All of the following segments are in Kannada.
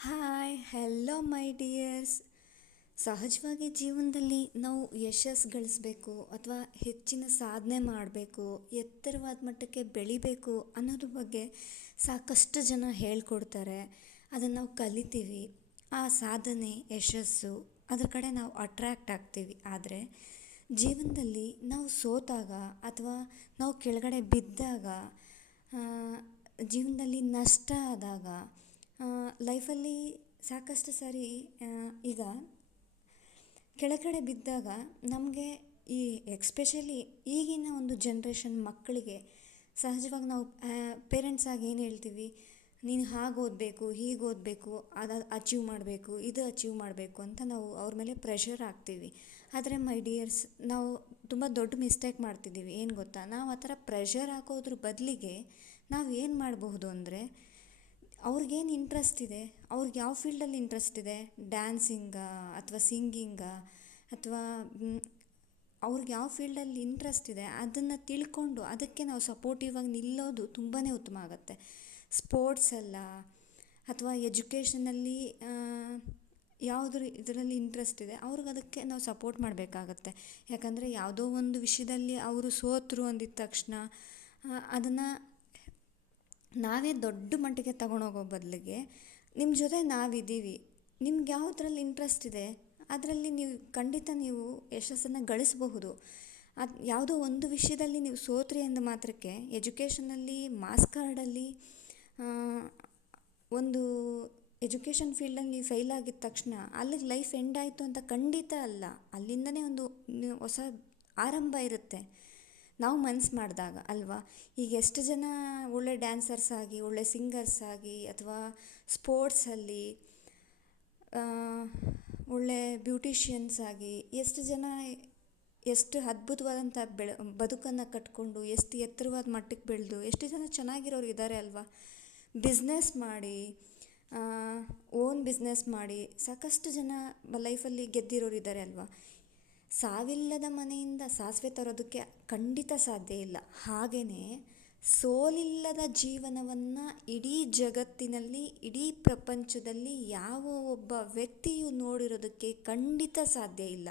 ಹಾಯ್ ಹೆಲೋ ಮೈ ಡಿಯರ್ಸ್ ಸಹಜವಾಗಿ ಜೀವನದಲ್ಲಿ ನಾವು ಯಶಸ್ಸು ಗಳಿಸ್ಬೇಕು ಅಥವಾ ಹೆಚ್ಚಿನ ಸಾಧನೆ ಮಾಡಬೇಕು, ಎತ್ತರವಾದ ಮಟ್ಟಕ್ಕೆ ಬೆಳಿಬೇಕು ಅನ್ನೋದ್ರ ಬಗ್ಗೆ ಸಾಕಷ್ಟು ಜನ ಹೇಳ್ಕೊಡ್ತಾರೆ. ಅದನ್ನು ನಾವು ಕಲಿತೀವಿ. ಆ ಸಾಧನೆ, ಯಶಸ್ಸು ಅದ್ರ ಕಡೆ ನಾವು ಅಟ್ರ್ಯಾಕ್ಟ್ ಆಗ್ತೀವಿ. ಆದರೆ ಜೀವನದಲ್ಲಿ ನಾವು ಸೋತಾಗ ಅಥವಾ ನಾವು ಕೆಳಗಡೆ ಬಿದ್ದಾಗ ಜೀವನದಲ್ಲಿ ನಷ್ಟ ಆದಾಗ ಲೈಫಲ್ಲಿ ಸಾಕಷ್ಟು ಸಾರಿ ಈಗ ಕೆಳಗಡೆ ಬಿದ್ದಾಗ ನಮಗೆ ಈ, ಎಕ್ಸ್ಪೆಷಲಿ ಈಗಿನ ಒಂದು ಜನ್ರೇಷನ್ ಮಕ್ಕಳಿಗೆ ಸಹಜವಾಗಿ ನಾವು ಪೇರೆಂಟ್ಸ್ ಆಗಿ ಏನು ಹೇಳ್ತೀವಿ? ನೀನು ಹಾಗೆ ಓದಬೇಕು, ಹೀಗೆ ಓದಬೇಕು ಅದು ಅಚೀವ್ ಮಾಡಬೇಕು, ಇದು ಅಚೀವ್ ಮಾಡಬೇಕು ಅಂತ ನಾವು ಅವ್ರ ಮೇಲೆ ಪ್ರೆಷರ್ ಹಾಕ್ತೀವಿ. ಆದರೆ ಮೈ ಡಿಯರ್ಸ್, ನಾವು ತುಂಬ ದೊಡ್ಡ ಮಿಸ್ಟೇಕ್ ಮಾಡ್ತಿದ್ದೀವಿ. ಏನು ಗೊತ್ತಾ? ನಾವು ಆ ಥರ ಪ್ರೆಷರ್ ಹಾಕೋದ್ರ ಬದಲಿಗೆ ನಾವು ಏನು ಮಾಡಬಹುದು ಅಂದರೆ ಅವ್ರಿಗೇನು ಇಂಟ್ರೆಸ್ಟ್ ಇದೆ? ಅವ್ರಿಗೆ ಯಾವ ಫೀಲ್ಡಲ್ಲಿ ಇಂಟ್ರೆಸ್ಟ್ ಇದೆ? ಡ್ಯಾನ್ಸಿಂಗಾ ಅಥವಾ ಸಿಂಗಿಂಗಾ ಅಥವಾ ಅವ್ರಿಗೆ ಯಾವ ಫೀಲ್ಡಲ್ಲಿ ಇಂಟ್ರೆಸ್ಟ್ ಇದೆ ಅದನ್ನು ತಿಳ್ಕೊಂಡು ಅದಕ್ಕೆ ನಾವು ಸಪೋರ್ಟಿವ್ ಆಗಿ ನಿಲ್ಲೋದು ತುಂಬಾ ಉತ್ತಮ ಆಗುತ್ತೆ. ಸ್ಪೋರ್ಟ್ಸಲ್ಲ ಅಥವಾ ಎಜುಕೇಷನಲ್ಲಿ ಯಾವುದ್ರ ಇದರಲ್ಲಿ ಇಂಟ್ರೆಸ್ಟ್ ಇದೆ, ಅವ್ರಿಗೆ ಅದಕ್ಕೆ ನಾವು ಸಪೋರ್ಟ್ ಮಾಡಬೇಕಾಗತ್ತೆ. ಯಾಕಂದರೆ ಯಾವುದೋ ಒಂದು ವಿಷಯದಲ್ಲಿ ಅವರು ಸೋತರು ಅಂದಿದ್ದ ತಕ್ಷಣ ಅದನ್ನು ನಾವೇ ದೊಡ್ಡ ಮಟ್ಟಿಗೆ ತಗೊಂಡೋಗೋ ಬದಲಿಗೆ ನಿಮ್ಮ ಜೊತೆ ನಾವಿದ್ದೀವಿ. ನಿಮ್ಗೆ ಯಾವುದ್ರಲ್ಲಿ ಇಂಟ್ರೆಸ್ಟ್ ಇದೆ? ಅದರಲ್ಲಿ ನೀವು ಖಂಡಿತ ನೀವು ಯಶಸ್ಸನ್ನು ಗಳಿಸಬಹುದು. ಅದು ಯಾವುದೋ ಒಂದು ವಿಷಯದಲ್ಲಿ ನೀವು ಸೋತ್ರಿ ಅಂದ ಮಾತ್ರಕ್ಕೆ ಎಜುಕೇಷನಲ್ಲಿ, ಮಾಸ್ ಕಾರ್ಡಲ್ಲಿ ಒಂದು ಎಜುಕೇಷನ್ ಫೀಲ್ಡಲ್ಲಿ ನೀವು ಫೇಲ್ ಆಗಿದ ತಕ್ಷಣ ಅಲ್ಲಿಗೆ ಲೈಫ್ ಎಂಡ್ ಆಯಿತು ಅಂತ ಖಂಡಿತ ಅಲ್ಲ. ಅಲ್ಲಿಂದನೇ ಒಂದು ಹೊಸ ಆರಂಭ ಇರುತ್ತೆ. ನಾವು ಮನ್ಸು ಮಾಡಿದಾಗ ಅಲ್ವಾ? ಈಗ ಎಷ್ಟು ಜನ ಒಳ್ಳೆ ಡ್ಯಾನ್ಸರ್ಸ್ ಆಗಿ, ಒಳ್ಳೆ ಸಿಂಗರ್ಸ್ ಆಗಿ ಅಥವಾ ಸ್ಪೋರ್ಟ್ಸಲ್ಲಿ ಒಳ್ಳೆ ಬ್ಯೂಟಿಷಿಯನ್ಸ್ ಆಗಿ ಎಷ್ಟು ಜನ ಎಷ್ಟು ಅದ್ಭುತವಾದಂಥ ಬೆಳ, ಬದುಕನ್ನು ಕಟ್ಕೊಂಡು, ಎಷ್ಟು ಎತ್ತರವಾದ ಮಟ್ಟಕ್ಕೆ ಬೆಳೆದು, ಎಷ್ಟು ಜನ ಚೆನ್ನಾಗಿರೋರು ಇದ್ದಾರೆ ಅಲ್ವಾ? ಬಿಸ್ನೆಸ್ ಮಾಡಿ ಓನ್ ಬಿಸ್ನೆಸ್ ಮಾಡಿ ಸಾಕಷ್ಟು ಜನ ಲೈಫಲ್ಲಿ ಗೆದ್ದಿರೋರು ಇದ್ದಾರೆ ಅಲ್ವಾ? ಸಾವಿಲ್ಲದ ಮನೆಯಿಂದ ಸಾಸಿವೆ ತರೋದಕ್ಕೆ ಖಂಡಿತ ಸಾಧ್ಯ ಇಲ್ಲ. ಹಾಗೆಯೇ ಸೋಲಿಲ್ಲದ ಜೀವನವನ್ನು ಇಡೀ ಜಗತ್ತಿನಲ್ಲಿ, ಇಡೀ ಪ್ರಪಂಚದಲ್ಲಿ ಯಾವ ಒಬ್ಬ ವ್ಯಕ್ತಿಯು ನೋಡಿರೋದಕ್ಕೆ ಖಂಡಿತ ಸಾಧ್ಯ ಇಲ್ಲ.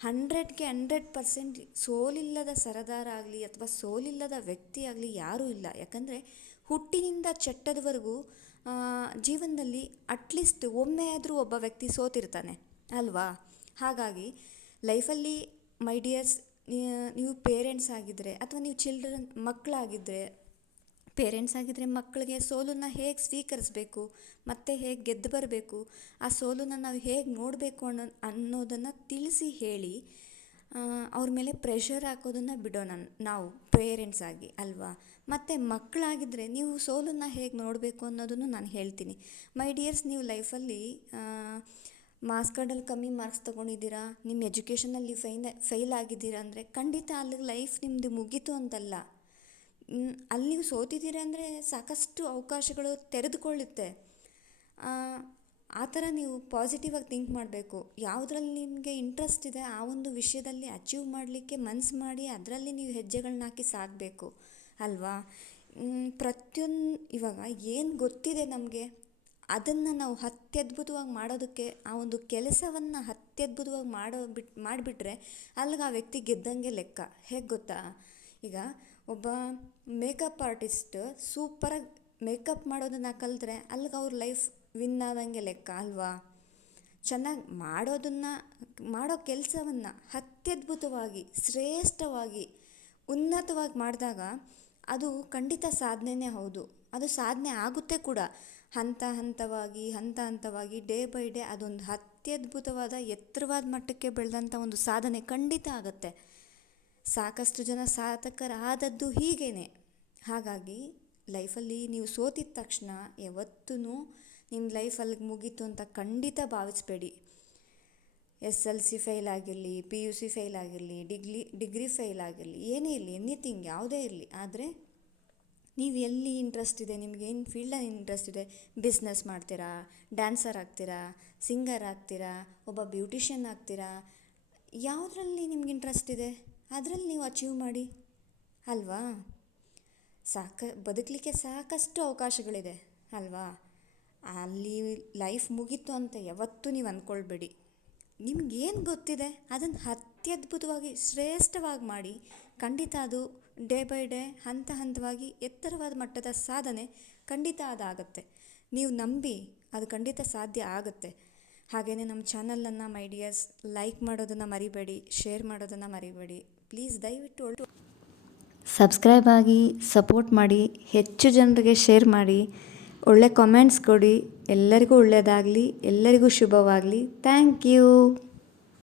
ಹಂಡ್ರೆಡ್ಗೆ ಹಂಡ್ರೆಡ್ ಪರ್ಸೆಂಟ್ ಸೋಲಿಲ್ಲದ ಸರದಾರ ಆಗಲಿ ಅಥವಾ ಸೋಲಿಲ್ಲದ ವ್ಯಕ್ತಿ ಆಗಲಿ ಯಾರೂ ಇಲ್ಲ. ಯಾಕಂದರೆ ಹುಟ್ಟಿನಿಂದ ಚಟ್ಟದವರೆಗೂ ಜೀವನದಲ್ಲಿ ಅಟ್ಲೀಸ್ಟ್ ಒಮ್ಮೆ ಆದರೂ ಒಬ್ಬ ವ್ಯಕ್ತಿ ಸೋತಿರ್ತಾನೆ. ಅಲ್ವಾ? ಹಾಗಾಗಿ ಲೈಫಲ್ಲಿ ಮೈ ಡಿಯರ್ಸ್ ನೀವು ಪೇರೆಂಟ್ಸ್ ಆಗಿದ್ದರೆ ಅಥವಾ ನೀವು ಚಿಲ್ಡ್ರನ್ ಮಕ್ಕಳಾಗಿದ್ದರೆ ಪೇರೆಂಟ್ಸ್ ಆಗಿದ್ದರೆ ಮಕ್ಕಳಿಗೆ ಸೋಲನ್ನು ಹೇಗೆ ಸ್ವೀಕರಿಸಬೇಕು, ಮತ್ತು ಹೇಗೆ ಗೆದ್ದು ಬರಬೇಕು, ಆ ಸೋಲನ್ನು ನಾವು ಹೇಗೆ ನೋಡಬೇಕು ಅನ್ನೋ, ಅನ್ನೋದನ್ನು ತಿಳಿಸಿ ಹೇಳಿ ಅವ್ರ ಮೇಲೆ ಪ್ರೆಷರ್ ಹಾಕೋದನ್ನು ಬಿಡೋಣ ನಾವು ಪೇರೆಂಟ್ಸ್ ಆಗಿ, ಅಲ್ವಾ? ಮತ್ತು ಮಕ್ಕಳಾಗಿದ್ದರೆ ನೀವು ಸೋಲನ್ನು ಹೇಗೆ ನೋಡಬೇಕು ಅನ್ನೋದನ್ನು ನಾನು ಹೇಳ್ತೀನಿ. ಮೈ ಡಿಯರ್ಸ್, ನೀವು ಲೈಫಲ್ಲಿ ಮಾರ್ಕ್ಸ್ ಕಾರ್ಡಲ್ಲಿ ಕಮ್ಮಿ ಮಾರ್ಕ್ಸ್ ತೊಗೊಂಡಿದ್ದೀರಾ? ನಿಮ್ಮ ಎಜುಕೇಷನಲ್ಲಿ ಫೈನ್ ಫೇಲ್ ಆಗಿದ್ದೀರಾ ಅಂದರೆ ಖಂಡಿತ ಅಲ್ಲಿಗೆ ಲೈಫ್ ನಿಮ್ಮದು ಮುಗೀತು ಅಂತಲ್ಲ. ಅಲ್ಲಿ ನೀವು ಸೋತಿದ್ದೀರ ಅಂದರೆ ಸಾಕಷ್ಟು ಅವಕಾಶಗಳು ತೆರೆದುಕೊಳ್ಳುತ್ತೆ. ಆ ಥರ ನೀವು ಪಾಸಿಟಿವಾಗಿ ಥಿಂಕ್ ಮಾಡಬೇಕು. ಯಾವುದ್ರಲ್ಲಿ ನಿಮಗೆ ಇಂಟ್ರೆಸ್ಟ್ ಇದೆ ಆ ಒಂದು ವಿಷಯದಲ್ಲಿ ಅಚೀವ್ ಮಾಡಲಿಕ್ಕೆ ಮನ್ಸು ಮಾಡಿ ಅದರಲ್ಲಿ ನೀವು ಹೆಜ್ಜೆಗಳನ್ನ ಹಾಕಿ ಸಾಗಬೇಕು ಅಲ್ವಾ? ಪ್ರತಿಯೊಂದು, ಇವಾಗ ಏನು ಗೊತ್ತಿದೆ ನಮಗೆ? ಅದನ್ನು ನಾವು ಅತ್ಯದ್ಭುತವಾಗಿ ಮಾಡೋದಕ್ಕೆ ಆ ಒಂದು ಕೆಲಸವನ್ನು ಅತ್ಯದ್ಭುತವಾಗಿ ಮಾಡೋ ಬಿಟ್ಟು ಮಾಡಿಬಿಟ್ರೆ ಅಲ್ಲಿಗೆ ಆ ವ್ಯಕ್ತಿ ಗೆದ್ದಂಗೆ ಲೆಕ್ಕ. ಹೇಗೆ ಗೊತ್ತಾ? ಈಗ ಒಬ್ಬ ಮೇಕಪ್ ಆರ್ಟಿಸ್ಟ್ ಸೂಪರಾಗಿ ಮೇಕಪ್ ಮಾಡೋದನ್ನು ಕಲಿತ್ರೆ ಅಲ್ಲಿಗೆ ಅವ್ರ ಲೈಫ್ ವಿನ್ ಆದಂಗೆ ಲೆಕ್ಕ ಅಲ್ವಾ? ಚೆನ್ನಾಗಿ ಮಾಡೋದನ್ನು, ಮಾಡೋ ಕೆಲಸವನ್ನು ಅತ್ಯದ್ಭುತವಾಗಿ, ಶ್ರೇಷ್ಠವಾಗಿ, ಉನ್ನತವಾಗಿ ಮಾಡಿದಾಗ ಅದು ಖಂಡಿತ ಸಾಧನೆನೇ ಹೌದು. ಅದು ಸಾಧನೆ ಆಗುತ್ತೆ ಕೂಡ. ಹಂತ ಹಂತವಾಗಿ ಹಂತ ಹಂತವಾಗಿ, ಡೇ ಬೈ ಡೇ ಅದೊಂದು ಅತ್ಯದ್ಭುತವಾದ, ಎತ್ತರವಾದ ಮಟ್ಟಕ್ಕೆ ಬೆಳೆದಂಥ ಒಂದು ಸಾಧನೆ ಖಂಡಿತ ಆಗುತ್ತೆ. ಸಾಕಷ್ಟು ಜನ ಸಾಧಕರಾದದ್ದು ಹೀಗೇ ಹಾಗಾಗಿ ಲೈಫಲ್ಲಿ ನೀವು ಸೋತಿದ ತಕ್ಷಣ ಯಾವತ್ತೂ ನಿಮ್ಮ ಲೈಫ್ ಅಲ್ಲಿಗೆ ಮುಗೀತು ಅಂತ ಖಂಡಿತ ಭಾವಿಸ್ಬೇಡಿ. ಎಸ್ ಎಲ್ ಸಿ ಫೇಲ್ ಆಗಿರಲಿ, ಪಿ ಯು ಸಿ ಫೇಲ್ ಆಗಿರಲಿ, ಡಿಗ್ಲಿ, ಡಿಗ್ರಿ ಫೇಲ್ ಆಗಿರಲಿ, ಏನೇ ಇರಲಿ, ಎನಿಥಿಂಗ್ ಯಾವುದೇ ಇರಲಿ, ಆದರೆ ನೀವು ಎಲ್ಲಿ ಇಂಟ್ರೆಸ್ಟ್ ಇದೆ? ನಿಮ್ಗೆ ಏನು ಫೀಲ್ಡಲ್ಲಿ ಇಂಟ್ರೆಸ್ಟ್ ಇದೆ? ಬಿಸ್ನೆಸ್ ಮಾಡ್ತೀರಾ? ಡ್ಯಾನ್ಸರ್ ಆಗ್ತೀರಾ? ಸಿಂಗರ್ ಆಗ್ತೀರಾ? ಒಬ್ಬ ಬ್ಯೂಟಿಷಿಯನ್ ಆಗ್ತೀರಾ? ಯಾವುದ್ರಲ್ಲಿ ನಿಮ್ಗೆ ಇಂಟ್ರೆಸ್ಟ್ ಇದೆ? ಅದರಲ್ಲಿ ನೀವು ಅಚೀವ್ ಮಾಡಿ. ಅಲ್ವಾ? ಸಾಕ, ಬದುಕಲಿಕ್ಕೆ ಸಾಕಷ್ಟು ಅವಕಾಶಗಳಿದೆ. ಅಲ್ವಾ? ಅಲ್ಲಿ ಲೈಫ್ ಮುಗೀತು ಅಂತ ಯಾವತ್ತೂ ನೀವು ಅಂದ್ಕೊಳ್ಬೇಡಿ ನಿಮ್ಗೇನು ಗೊತ್ತಿದೆ? ಅದನ್ನು ಅತ್ಯದ್ಭುತವಾಗಿ, ಶ್ರೇಷ್ಠವಾಗಿ ಮಾಡಿ, ಖಂಡಿತ ಅದು ಡೇ ಬೈ ಡೇ ಹಂತ ಹಂತವಾಗಿ ಎತ್ತರವಾದ ಮಟ್ಟದ ಸಾಧನೆ ಖಂಡಿತ ಅದಾಗುತ್ತೆ. ನೀವು ನಂಬಿ ಅದು ಖಂಡಿತ ಸಾಧ್ಯ ಆಗುತ್ತೆ. ಹಾಗೆಯೇ ನಮ್ಮ ಚಾನಲನ್ನು ಮೈ ಡಿಯರ್ಸ್ ಲೈಕ್ ಮಾಡೋದನ್ನು ಮರಿಬೇಡಿ ಶೇರ್ ಮಾಡೋದನ್ನು ಮರಿಬೇಡಿ. ಪ್ಲೀಸ್ ದಯವಿಟ್ಟು ಒಳ್ಳೆ ಸಬ್ಸ್ಕ್ರೈಬ್ ಆಗಿ ಸಪೋರ್ಟ್ ಮಾಡಿ, ಹೆಚ್ಚು ಜನರಿಗೆ ಶೇರ್ ಮಾಡಿ. ಒಳ್ಳೆ ಕಾಮೆಂಟ್ಸ್ ಕೊಡಿ. ಎಲ್ಲರಿಗೂ ಒಳ್ಳೆಯದಾಗಲಿ ಎಲ್ಲರಿಗೂ ಶುಭವಾಗಲಿ. Thank you